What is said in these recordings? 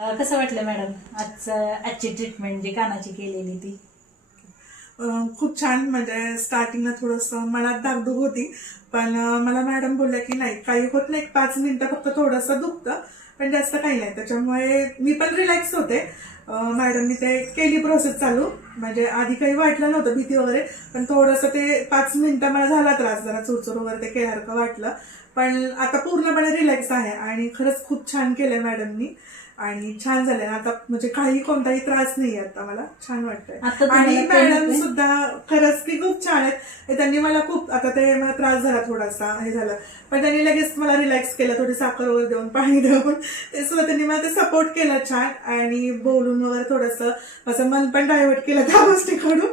कसं वाटलं मॅडम आजची ट्रीटमेंट जी कानाची केलेली ती? खूप छान. म्हणजे स्टार्टिंगला थोडंसं मनात दागदुग होती, पण मला मॅडम बोलल्या की नाही काही होत नाही, 5 मिनिटं फक्त थोडंसं दुखतं, पण जास्त काही नाही. त्याच्यामुळे मी पण रिलॅक्स होते. मॅडमनी ते केली प्रोसेस चालू. म्हणजे आधी काही वाटलं नव्हतं भीती वगैरे, पण थोडंसं ते 5 मिनिटं मला झाला त्रास, जरा चुरचुर वगैरे ते केल्यासारखं वाटलं, पण आता पूर्णपणे रिलॅक्स आहे. आणि खरंच खूप छान केलंय मॅडमनी आणि छान झालंय आता. म्हणजे काही कोणताही त्रास नाही आता, मला छान वाटतंय. आणि मॅडम सुद्धा खरंच की खूप छान आहेत. त्यांनी मला खूप, आता ते मला त्रास झाला थोडासा, हे झालं, पण त्यांनी लगेच मला रिलॅक्स केलं, थोडी साखर वगैरे देऊन, पाणी देऊन, ते सुद्धा त्यांनी मला ते सपोर्ट केलं छान. आणि बोलून वगैरे थोडंसं माझं मन पण डायव्हर्ट केलं त्या गोष्टीकडून.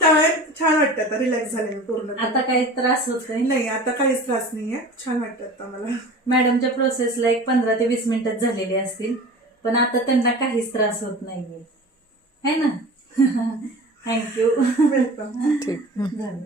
त्यामुळे छान वाटतं, आता रिलॅक्स झाले मी पूर्ण. आता काही त्रास होत नाही, आता काहीच त्रास नाहीये, छान वाटतं आता मला. मॅडमच्या प्रोसेसला 15 ते 20 मिनिटात झालेली असतील, पण आता त्यांना काहीच त्रास होत नाहीये, है ना? थँक्यू. वेलकम. ठीक. झालं.